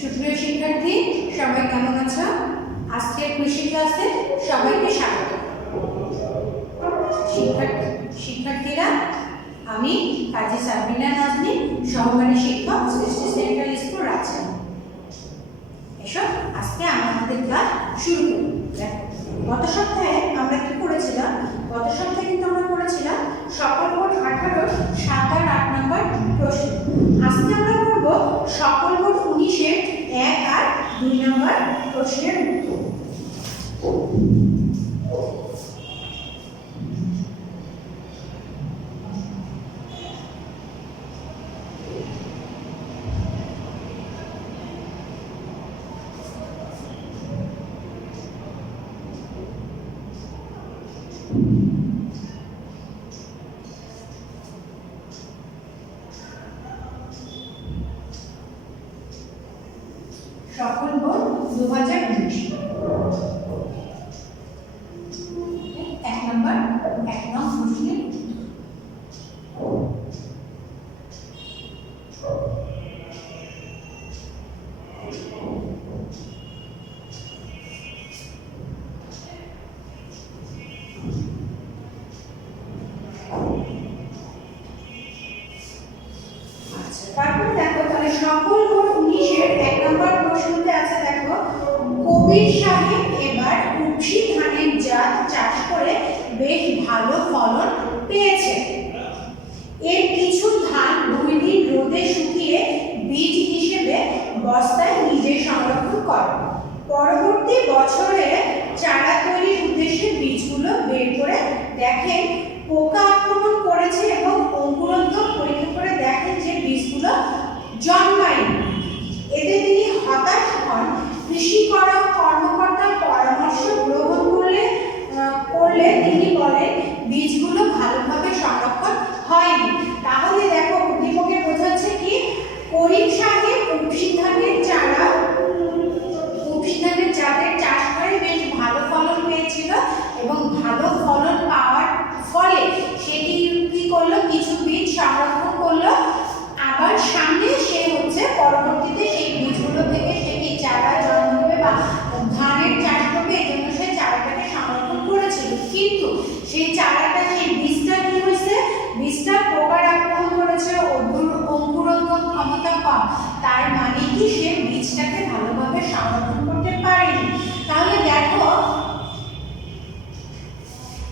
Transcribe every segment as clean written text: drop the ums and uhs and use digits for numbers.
সুপ্রিয় শিক্ষার্থী, সবাই কেমন আছো? আজকের কৃষি ক্লাসে সবাইকে স্বাগত। শিক্ষার্থীরা, আমি কাজী সাবিনা নাজনীন, সহকারী শিক্ষক, সৃষ্টি সেন্ট্রাল স্কুল রাজশাহী। এসো আজকে আমরা আমাদের ক্লাস শুরু করি। গত সপ্তাহে আমরা কি করেছিলাম? গত সপ্তাহে কিন্তু আমরা করেছিলাম সকল মোট 18 7 আর 8 নম্বর প্রশ্ন। আজকে আমরা করব সকল মোট 19 1 আর 2 নম্বর প্রশ্নের উত্তর। সকল মোট 2019 এক নম্বর প্রশ্নের তারপরে দেখো, তাহলে সকল মোট 19 1 নম্বর প্রশ্নতে আছে, দেখো কবির সাহেব এবার উঠি ধানের জাত চাষ করে বেশ ভালো ফলন পেয়েছে। এর কিছু ধান 2 দিন রোদে শুকিয়ে বীজ হিসেবে বস্তায় নিজে সংরক্ষণ করে। পরবর্তী বছরে চারা তৈরির উদ্দেশ্যে বীজগুলো বের করে দেখেন পোকা আক্রমণ করেছে এবং অঙ্কুরোদ্গম পরীক্ষা করে দেখেন যে বীজগুলো জন্মায়নি। এতে তিনি হতাশ হন। কৃষি কর্মকর্তার পরামর্শ গ্রহণ করলে তিনি বলেন বীজগুলো ভালোভাবে সংরক্ষণ হয়নি। তাহলে দেখো উদ্দীপকে বোঝাচ্ছে কি, করিম সাহেব উঠি ধানের জাতের চাষ করে বেশ ভালো ফলন পেয়েছিল এবং ভালো ফলন পাওয়ার ফলে সেটি কি করলো, কিছু বীজ সংরক্ষণ করলো। আবার সামনে সে পরবর্তীতে সেই বীজগুলো থেকে সে কি চারা জন্মাবে বা ধানের চাষ করবে, এই জন্য সে চারাটাকে সংরক্ষণ করেছিল। কিন্তু সেই চারাটা, সেই বীজটা কি হয়েছে, বীজটা পোকার আক্রমণ করেছে, অঙ্কুরোদ্গম ক্ষমতা কম। তার মানে কি সে বীজটাকে ভালোভাবে সংরক্ষণ করতে পারেনি। তাহলে দেখো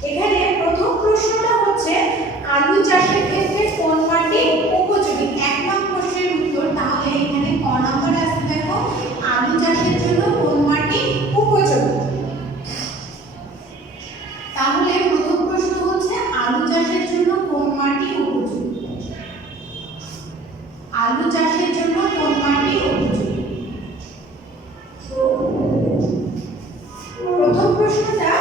এখানে প্রথম প্রশ্নটা হচ্ছে আলু চাষের ক্ষেত্রে কোন মাটি উপযোগী? 1 নম্বর প্রশ্নের উত্তর। তাহলে এখানে ক নম্বরে আছে, দেখো আলু চাষের জন্য কোন মাটি উপযোগী। তাহলে প্রথম প্রশ্ন হচ্ছে আলু চাষের জন্য কোন মাটি উপযোগী। আলু চাষের জন্য কোন মাটি উপযোগী? প্রথম প্রশ্নটা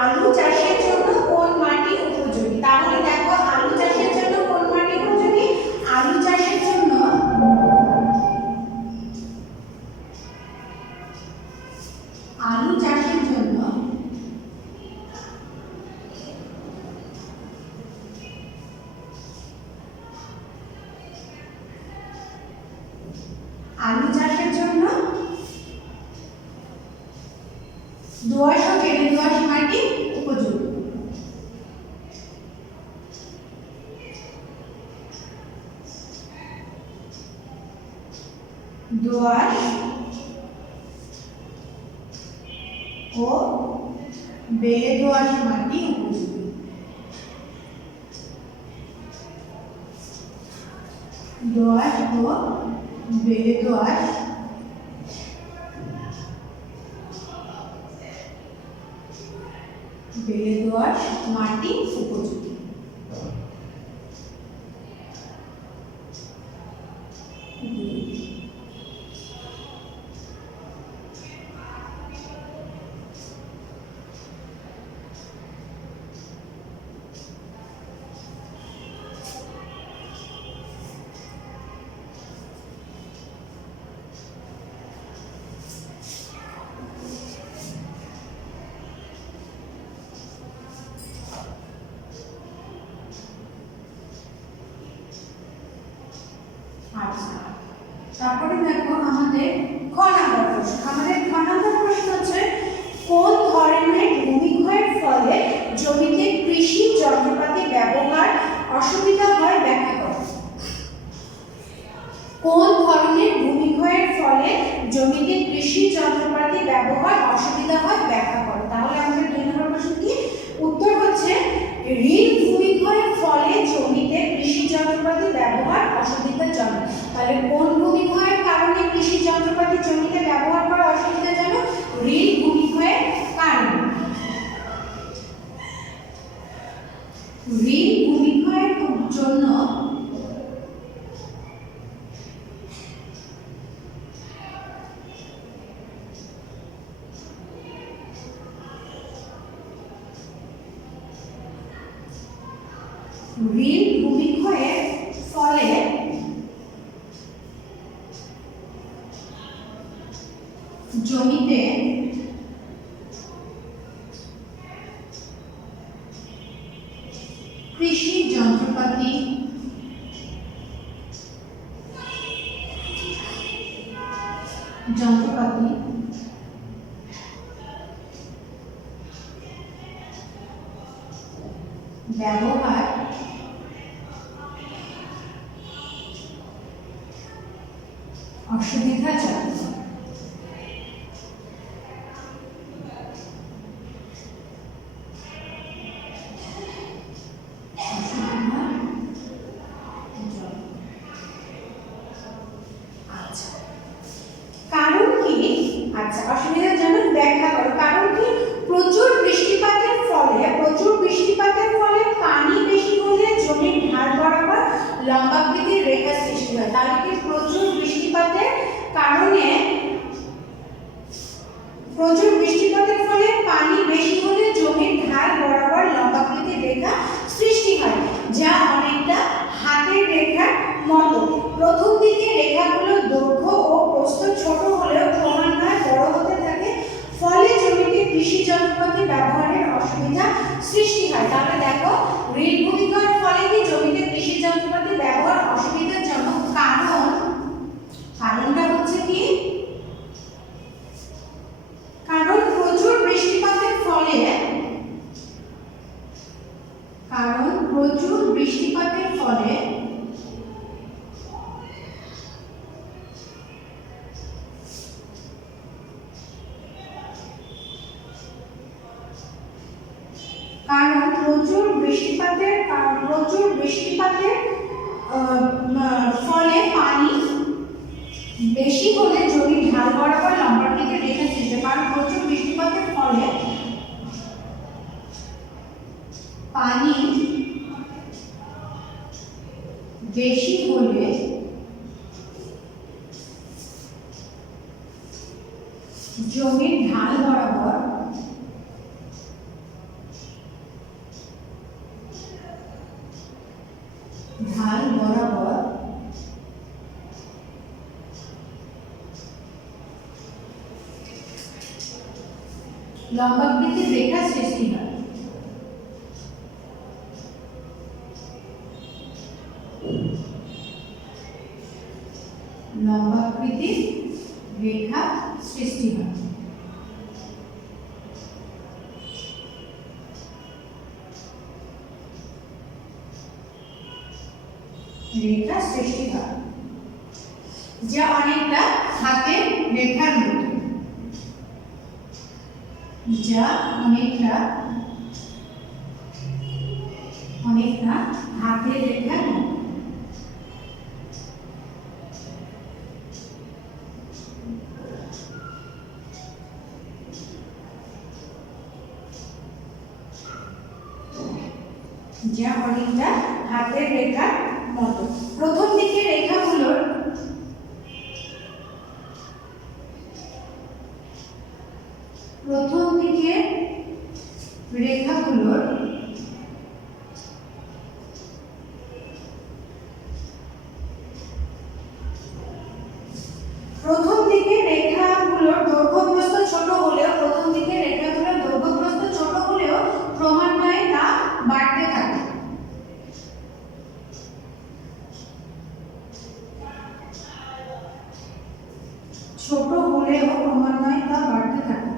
আলু চাষের জন্য কোন মাটি উপযোগী। তাহলে দেখো আলু চাষের জন্য কোন মাটি উপযোগী? আলু চাষের জন্য দোআঁশ ও বেলে দোআঁশ মাটি উপযোগী। দোআঁশ ও বেলে দোআঁশ মাটি উপযোগী। দোআঁশ ও বেলে দোআঁশ মাটি উপযোগী। তারপরে দেখো আমাদের খ নাম্বার প্রশ্ন। আমাদের খ নাম্বার প্রশ্ন হচ্ছে কোন ধরনের ভূমিক্ষয়ের ফলে জমিতে কৃষি যন্ত্রপাতি ব্যবহার অসুবিধা হয় ব্যাখ্যা করো। কোন ধরনের ভূমিক্ষয়ের ফলে জমিতে কৃষি যন্ত্রপাতি ব্যবহার অসুবিধা হয় ব্যাখ্যা করো। তাহলে আমাদের 2 নম্বর প্রশ্ন কি উত্তর হচ্ছে ঋণ ভূমিক্ষয়ের ফলে জমিতে কৃষি যন্ত্রপাতি ব্যবহার অসুবিধাজনক। তাহলে কোন ভূমিক্ষয়ের কারণে কৃষি যন্ত্রপাতি জমিতে ব্যবহার করা অসুবিধাজনক? ঋণ ভূমিক্ষয়ের কারণে। ঋণ ভূমিক্ষয়ের জন্য ঋণ ভূমিক্ষয়ের ফলে জমিতে কৃষি যন্ত্রপাতি ব্যবহার অসুবিধাজনক। কারণ কি? আচ্ছা, অসুবিধাজনক ব্যাখ্যা করো। কারণ কি? প্রচুর বৃষ্টিপাতের ফলে পানি বেশি হলে জমির ঢাল বরাবর লম্বাকৃতির রেখা সৃষ্টি হয়। তাহলে কি প্রচুর বৃষ্টিপাতের ফলে পানি বেশি হলে জমির ঢাল বরাবর লম্বাকৃতির রেখা সৃষ্টি হয়, যা অনেকটা হাতের রেখার মতো। প্রথম দিকে রেখাগুলোর দৈর্ঘ্য ও প্রস্থ ছোট হলেও ক্রমান্বয়ে বড় হতে থাকে, ফলে জমিতে কৃষি যন্ত্রপাতি ব্যবহারের অসুবিধা সৃষ্টি হয়। তাহলে দেখো ঋণ ভূমিক্ষয়ের ফলে কি জমিতে কৃষি যন্ত্রপাতি ব্যবহার অসুবিধাজনক? কারণটা হচ্ছে কি? কারণ প্রচুর বৃষ্টিপাতের ফলে ফলে পানি বেশি হলে জমির ঢাল বরাবর লম্বাকৃতির রেখা সৃষ্টি হয়। কারণ প্রচুর বৃষ্টিপাতের ফলে পানি বেশি হলে জমির ঢাল বরাবর লম্বাকৃতির রেখা সৃষ্টি হয়। লম্বাকৃতির রেখা সৃষ্টি হয়। যা অনেকটা হাতের রেখার মতো। হাতের রেখার মতো। যা অনেকটা হাতের রেখার মতো। প্রথম দিকে রেখাগুলোর দৈর্ঘ্যপ্রস্থ ছোট হলেও ক্রমান্বয়ে তা বাড়তে থাকে। ছোট হলেও ক্রমান্বয়ে তা বাড়তে থাকে।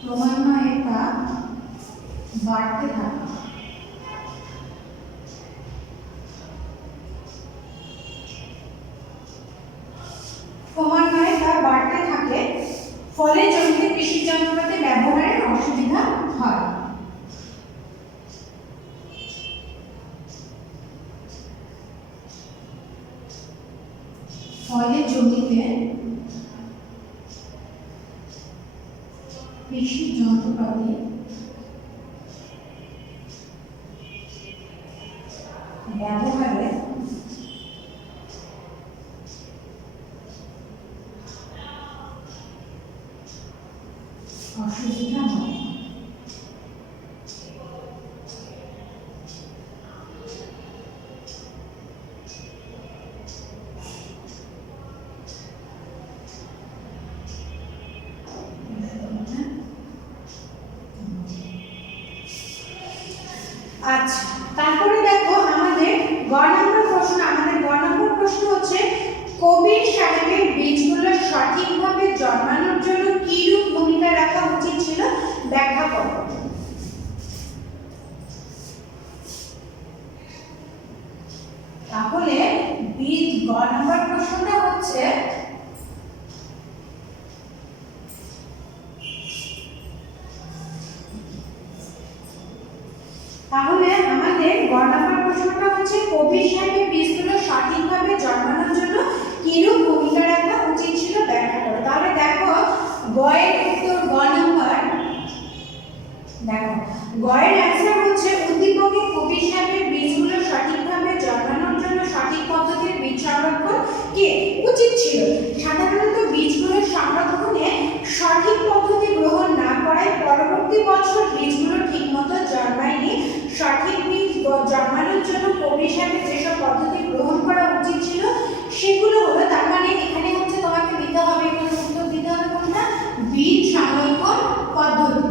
ক্রমান্বয়ে তা বাড়তে থাকে। ক্রমান্বয়ে তা বাড়তে থাকে, ফলে জমিতে কৃষি যন্ত্রপাতি ব্যবহারে অসুবিধা হয়। ফলে জমিতে কৃষি যন্ত্রপাতি ব্যবহারে অসুবিধা হয়। আচ্ছা, তারপরে দেখো আমাদের গ নম্বর প্রশ্ন হচ্ছে কবির সাহেবের বীজগুলো সঠিকভাবে জন্মানোর জন্য কিরূপ ভূমিকা রাখা উচিত ছিল ব্যাখ্যা করো। তাহলে গ নম্বর প্রশ্নটা হচ্ছে তাহলে আমাদের গ নম্বর প্রশ্নটা হচ্ছে কবির সাহেবের বীজগুলো সঠিকভাবে জন্মানোর জন্য কিরূপ ভূমিকা রাখা উচিত ছিল ব্যাখ্যা করো। তাহলে দেখো গয়ের উত্তর গ নম্বর, দেখো গয়ের অ্যান্সার হচ্ছে উদ্দীপকে কবির সাহেবের বীজগুলো সঠিকভাবে জন্মানোর জন্য সঠিক পদ্ধতির বীজ সংরক্ষণ কে উচিত ছিল। সাধারণত বীজগুলো সংরক্ষণে সঠিক পদ্ধতি গ্রহণ না করায় পরবর্তী বছর বীজগুলো ঠিকমতো জন্মায়নি। সঠিক বীজ জন্মানোর জন্য কবির সাহেবের যেসব পদ্ধতি গ্রহণ করা উচিত ছিল সেগুলো হলো, তার মানে এখানে হচ্ছে তোমাকে দিতে হবে, এখানে উত্তর দিতে হবে কোনটা, বীজ সংরক্ষণ পদ্ধতি।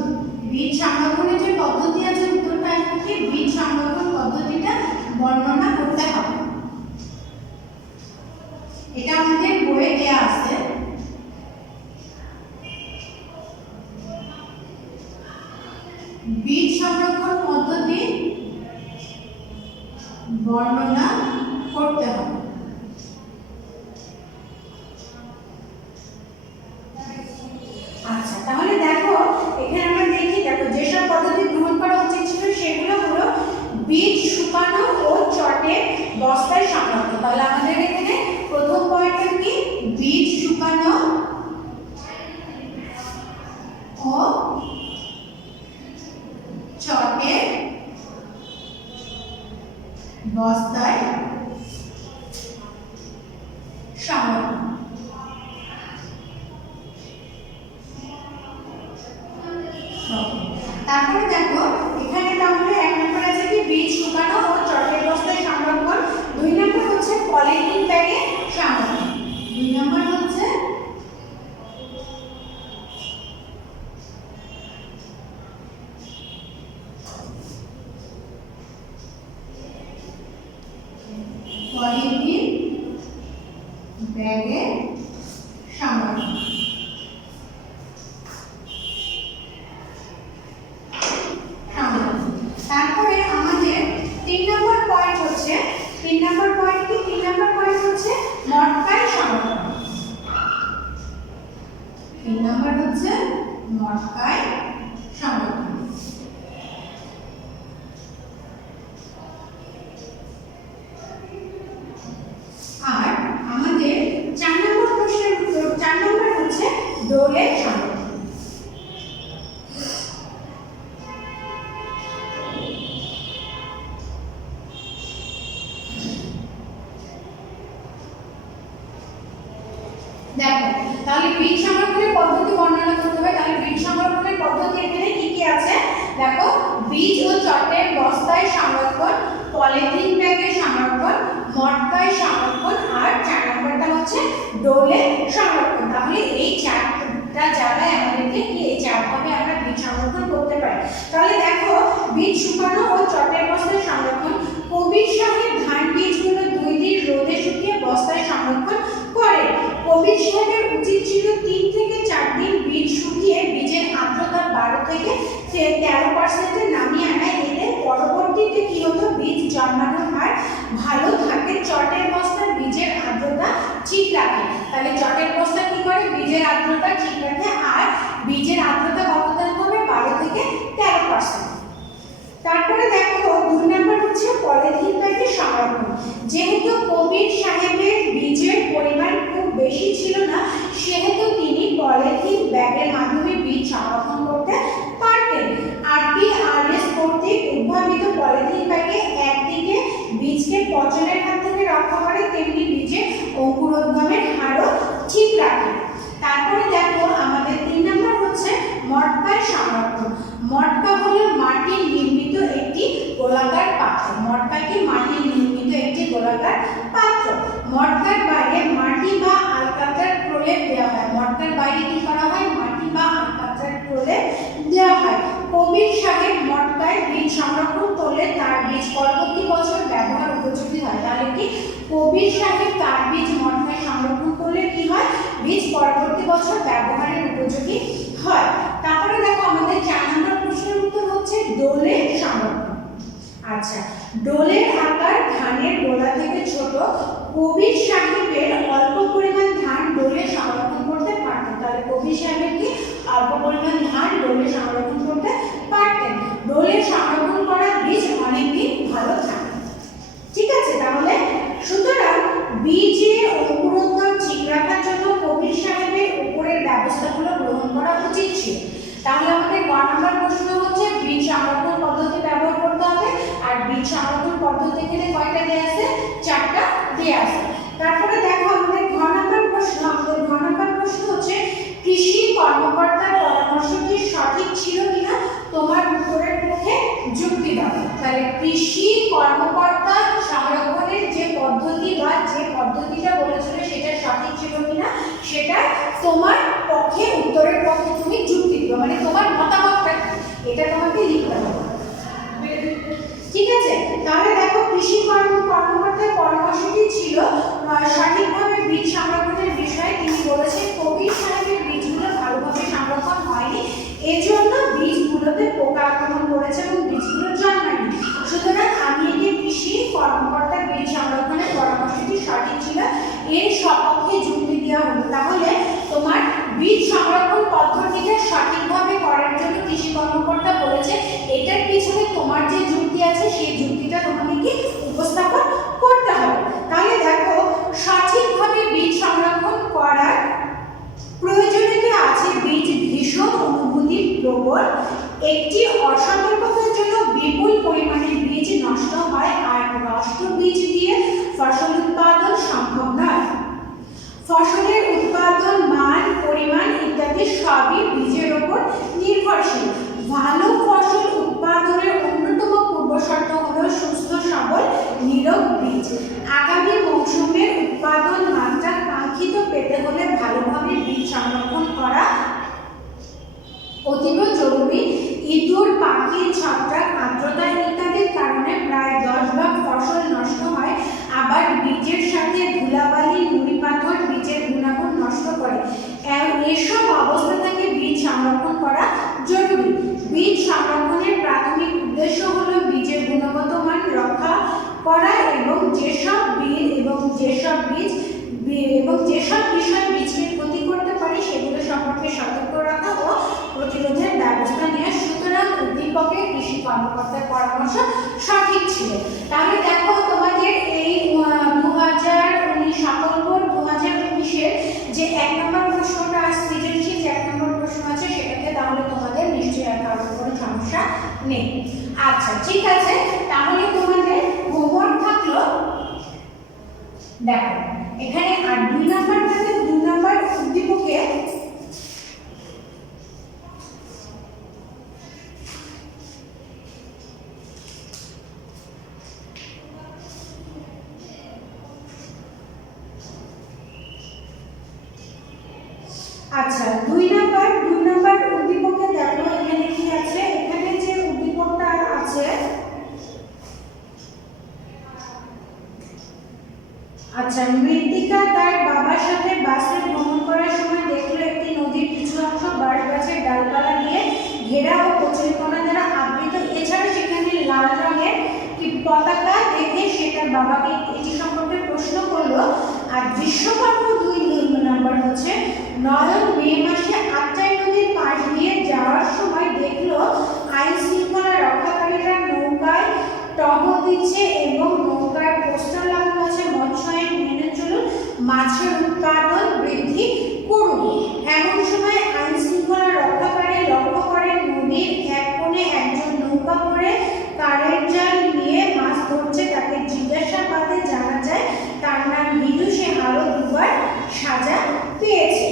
বীজ সংরক্ষণের যে পদ্ধতি আছে উত্তরটা কি, বীজ সংরক্ষণ পদ্ধতিটা বর্ণনা করতে হবে। এটা আমাদের বইয়ে দেয়া আছে। বীজ সংরক্ষণ পদ্ধতি বর্ণনা করতে হবে। আচ্ছা, তাহলে দেখো এখানে আমরা দেখি, দেখো যেসব পদ্ধতি গ্রহণ করা উচিত ছিল সেগুলো হলো বীজ শুকানো ও চটে বস্তায় সংরক্ষণ। তাহলে আমাদের এখানে প্রথম পয়েন্টটা কি, বীজ শুকানো ও চটে বস্তায় সংরক্ষণ। তারপরে দেখো এখানে তাহলে এক নম্বর আছে কি বীজ শুকানো ও চটের বস্তায় সংরক্ষণ, দুই নম্বর হচ্ছে পলিথিন ব্যাগে সংরক্ষণ, দুই নম্বর হচ্ছে পলিথিন ব্যাগে সংরক্ষণ। তারপরে আমাদের 3 নম্বর পয়েন্ট হচ্ছে, 3 নম্বর পয়েন্ট কি, 3 নম্বর পয়েন্ট হচ্ছে মটকায় সংরক্ষণ। 3 নম্বর হচ্ছে মটকায় সংরক্ষণ। আর আমাদের 4 নম্বর প্রশ্নের উত্তর, 4 নম্বর হচ্ছে ডোলে সংরক্ষণ। দেখো তাহলে বীজ সংরক্ষণের পদ্ধতি বর্ণনা করতে হবে। তাহলে বীজ সংরক্ষণের পদ্ধতি এখানে কি কি আছে, দেখো বীজ ও চটের বস্তায় সংরক্ষণ, পলিথিন ব্যাগে সংরক্ষণ, মটকায় সংরক্ষণ, আর 4 নম্বরটা হচ্ছে ডোলে সংরক্ষণ। তাহলে এই 4টা জায়গায় আমাদেরকে কি, এই 4 ভাবে আমরা বীজ সংরক্ষণ করতে পারি। তাহলে দেখো বীজ শুকানো ও চটের বস্তায় সংরক্ষণ। কবির সাহেব ধান বীজগুলো 2 দিন রোদে শুকিয়ে বস্তায় সংরক্ষণ করে। কবির সাহেবের উচিত ছিল 3 থেকে 4 দিন বীজ শুকিয়ে বীজের আর্দ্রতা 12 থেকে 13% নামিয়ে আনা। এতে পরবর্তীতে কি হতো, বীজ জন্মানোর হার ভালো থাকে। চটের বস্তা বীজের আর্দ্রতা ঠিক রাখে। তাহলে চটের বস্তা কি করে, বীজের আর্দ্রতা ঠিক রাখে। আর বীজের আর্দ্রতা কত থাকতে হবে, 12 থেকে 13%। তারপরে দেখো 2 নম্বর হচ্ছে পলিথিন ব্যাগে সংরক্ষণ। যেহেতু কবির সাহেবের বীজের পরিমাণ খুব বেশি ছিল না, সেহেতু তিনি পলিথিন ব্যাগের মাধ্যমে বীজ সংরক্ষণ করতে পারতেন। RPRS কর্তৃক উদ্ভাবিত পলিথিন ব্যাগে একদিকে বীজকে পচনের হাত থেকে রক্ষা করে, তেমনি বীজের অঙ্কুরোদ্গমের হারও ঠিক রাখে। তারপরে দেখো আমাদের 3 নম্বর হচ্ছে মটকায় সংরক্ষণ। মটকা হলো মাটির নির্মিত একটি গোলাকার পাত্র। মটকা কি মাটির নির্মিত একটি গোলাকার পাত্র। মটকার বাইরে মাটি বা আলকাতরার প্রলেপ দেওয়া হয়। মটকার বাইরে কি করা হয়, মাটি বা আলকাতরার প্রলেপ দেওয়া হয়। কবির সাহেব মটকায় বীজ সংরক্ষণ করলে তার বীজ পরবর্তী বছর ব্যবহার উপযোগী হয়। তাহলে কি কবির সাহেব তার বীজ মটকায় সংরক্ষণ করলে কি হয়, বীজ পরবর্তী বছর ব্যবহারের উপযোগী হয়। তারপরে দেখো আমাদের 4 নম্বর প্রশ্নের উত্তর হচ্ছে ডোলের সংরক্ষণ। আচ্ছা, ডোলের আকার ধানের গোলা থেকে ছোট। কবির সাহেবের অল্প পরিমাণ ধান ডোলে সংরক্ষণ করতে পারতেন। তাহলে কবির সাহেব কি অল্প পরিমাণ ধান ডোলে সংরক্ষণ করতে পারতেন। ডোলে সংরক্ষণ করা বীজ অনেকদিন ভালো থাকে। ঠিক আছে, তাহলে সুতরাং বীজের অঙ্কুরোদ্গম ঠিক রাখার জন্য কবির সাহেবের উপরের ব্যবস্থাগুলো গ্রহণ করা উচিত ছিল। তাহলে আমাদের 1 নম্বর প্রশ্ন হচ্ছে বীজ সংরক্ষণ পদ্ধতি ব্যবহার করতে হবে। আর বীজ সংরক্ষণ পদ্ধতি এখানে কয়টা দেয়া আছে, 4টা দেয়া আছে। তারপরে দেখো আমাদের ঘ নম্বর প্রশ্ন। আমাদের ঘ নম্বর প্রশ্ন হচ্ছে কৃষি কর্মকর্তার পরামর্শ কি সঠিক ছিল কিনা তোমার উত্তরের পক্ষে যুক্তি দাও। তাহলে কৃষি কর্মকর্তা সংরক্ষণের যে পদ্ধতি বা যে পদ্ধতিটা বলেছিল সেটা সঠিক ছিল কিনা সেটা তোমার পক্ষে, উত্তরের পক্ষে তুমি যুক্তি দিও, মানে তোমার মতামতটা এটা তোমাকে লিখতে হবে। ঠিক আছে, তাহলে দেখো কৃষি কর্মকর্তার পরামর্শটি ছিল সঠিকভাবে বীজ সংরক্ষণের বিষয়ে। তিনি বলেছেন কবির সাহেবের বীজগুলো ভালোভাবে সংরক্ষণ হয়নি, এজন্য বীজগুলোতে পোকা আক্রমণ করেছে এবং বীজগুলো জন্মায়নি। সুতরাং আমি একে কৃষি কর্মকর্তার বীজ সংরক্ষণের পরামর্শটি সঠিক ছিল, এর সপক্ষে যুক্তি দেওয়া হলো। তাহলে তোমার বীজ সংরক্ষণ পদ্ধতিটা সঠিকভাবে করার জন্য কৃষি কর্মকর্তা বলেছে, এটার পিছনে তোমার যে যুক্তি আছে সেই যুক্তিটা তোমাকে কি উপস্থাপন করতে হবে। তাহলে দেখো সঠিকভাবে বীজ সংরক্ষণ করার প্রয়োজনীয়তা আছে। বীজ ভীষণ অনুভূতি প্রবল। একটি অসতর্কতার জন্য বিপুল পরিমাণে বীজ নষ্ট হয়, আর নষ্ট বীজ দিয়ে ফসল উৎপাদন সম্ভব নয়। ফসলের উৎপাদন মান, পরিমাণ ইত্যাদি সবই বীজের উপর নির্ভরশীল। ভালো ফসল উৎপাদনের অন্যতম পূর্বশর্ত হলো সুস্থ সবল নীরব বীজ। আগামী মৌসুমের উৎপাদন মাত্রা কাঙ্ক্ষিত পেতে হলে ভালোভাবে বীজ সংরক্ষণ করা অতীব জরুরি। ইঁদুর, পাখি, ছত্রাক, আর্দ্রতা ইত্যাদির কারণে প্রায় 10 ভাগ ফসল নষ্ট হয়। আবার বীজের সাথে ধুলাবালি, নুড়ি পাথর বীজের গুণাগুণ নষ্ট করে। এসব অবস্থা থেকে বীজ সংরক্ষণ করা জরুরি। বীজ সংরক্ষণের প্রাথমিক উদ্দেশ্য হলো বীজের গুণগত মান রক্ষা করা এবং যেসব বিষয় বীজকে ক্ষতি করতে পারে সেগুলো সম্পর্কে সতর্ক রাখা ও প্রতিরোধের ব্যবস্থা নেওয়া। সুতরাং উদ্দীপকের কৃষি কর্মকর্তার পরামর্শ সঠিক ছিল। তাহলে দেখো তোমাদের এই 2019 সকল বোর্ড 2019-এর যে 1 নম্বর প্রশ্নটা সৃজনশীল যে 1 নম্বর প্রশ্ন আছে সেটাতে তাহলে তোমাদের নিশ্চয়ই আর কারোর কোনো সমস্যা নেই। আচ্ছা ঠিক আছে, তাহলে তোমাদের হোমওয়ার্ক থাকলো, দেখো এখানে আর 2 নম্বরটাতে 2 নম্বর উদ্দীপকে আচ্ছা 2 নম্বর উদ্দীপকে দেখো এখানে কি আছে, এখানে যে উদ্দীপকটা আছে আচ্ছা, মৃত্তিকা তার বাবার সাথে বাসে ভ্রমণ করার সময় দেখলো একটি নদীর কিছু অংশ বাঁশ গাছের ডালপালা দিয়ে ঘেরা ও কচুরিপানা দ্বারা আবৃত। এছাড়া সেখানে লাল রঙের কি পতাকা দেখে সে তার বাবাকে এটি সম্পর্কে প্রশ্ন করলো। আর দৃশ্যপর্ব 2 নম্বর হচ্ছে নয়ন মে মাসে আত্রাই নদীর পাশ দিয়ে যাওয়ার সময় দেখলো আইন শৃঙ্খলা রক্ষাকারীরা নৌকায় টহল দিচ্ছে এবং নৌকার পোস্টার লাগানো আছে মৎস্যায়ন মেনে চলুন, মাছের উৎপাদন বৃদ্ধি করুন। এমন সময় আইন শৃঙ্খলা রক্ষাকারী লক্ষ্য করেন নদীর এক কোণে একজন নৌকা করে কারেন্ট জাল নিয়ে মাছ ধরছে। তাকে জিজ্ঞাসাবাদে জানা যায় তার নাম হিরু, সে আরো 2বার সাজা পেয়েছে।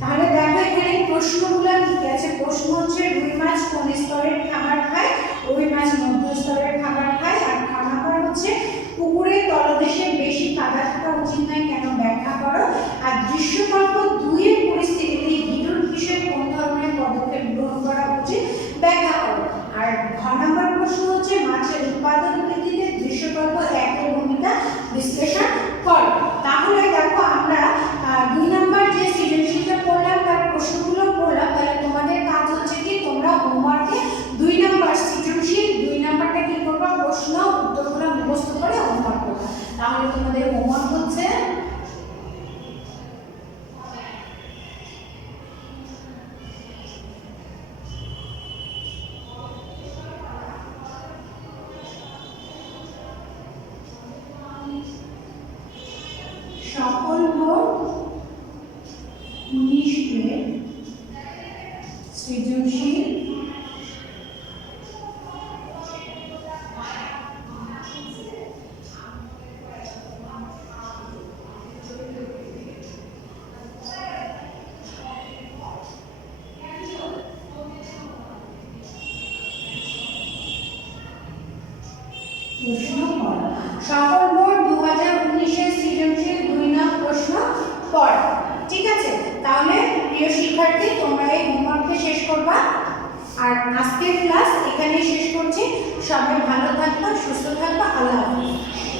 তাহলে দেখো এখানে প্রশ্নগুলো কি আছে। প্রশ্ন হচ্ছে রুই মাছ কোন স্তরের খাবার খায়? রুই মাছ মধ্য স্তরের খাবার খায়। আর খানাপার হচ্ছে পুকুরের তলদেশে বেশি কাদা থাকা উচিত নয়, কেন ব্যাখ্যা করো। আর দৃশ্যপর্ব 2 এর পরিস্থিতিতে হিরুর বিষয়ে কোন ধরনের পদক্ষেপ গ্রহণ করা উচিত ব্যাখ্যা করো। আর ঘ নম্বর প্রশ্ন হচ্ছে মাছের উৎপাদন বৃদ্ধিতে দৃশ্যপর্ব 1 এর ভূমিকা বিশ্লেষণ করো। তাহলে দেখো আমরা 2 নম্বর যে সৃজনশীলটা পড়লাম তার প্রশ্নগুলো পড়লাম। তাহলে তোমাদের কাজ হচ্ছে কি তোমরা হোমওয়ার্কে 2 নম্বর সৃজনশীল 2 নম্বরটা কি করবা, প্রশ্ন উত্তরগুলো মুখস্থ করে হোমওয়ার্ক করবা। তাহলে তোমাদের হোমওয়ার্ক হচ্ছে সকল মোট 19 সৃজনশীল প্রশ্ন পড়া। সকল মোট 2019 সৃজনশীল 2 নং প্রশ্ন পড়া। ঠিক আছে, তাহলে প্রিয় শিক্ষার্থী তোমরা এই হোমওয়ার্কটা শেষ করবা। আর আজকের ক্লাস এখানেই শেষ করছি। সবাই ভালো থাকবা, সুস্থ থাকবা। আল্লাহ হাফেজ।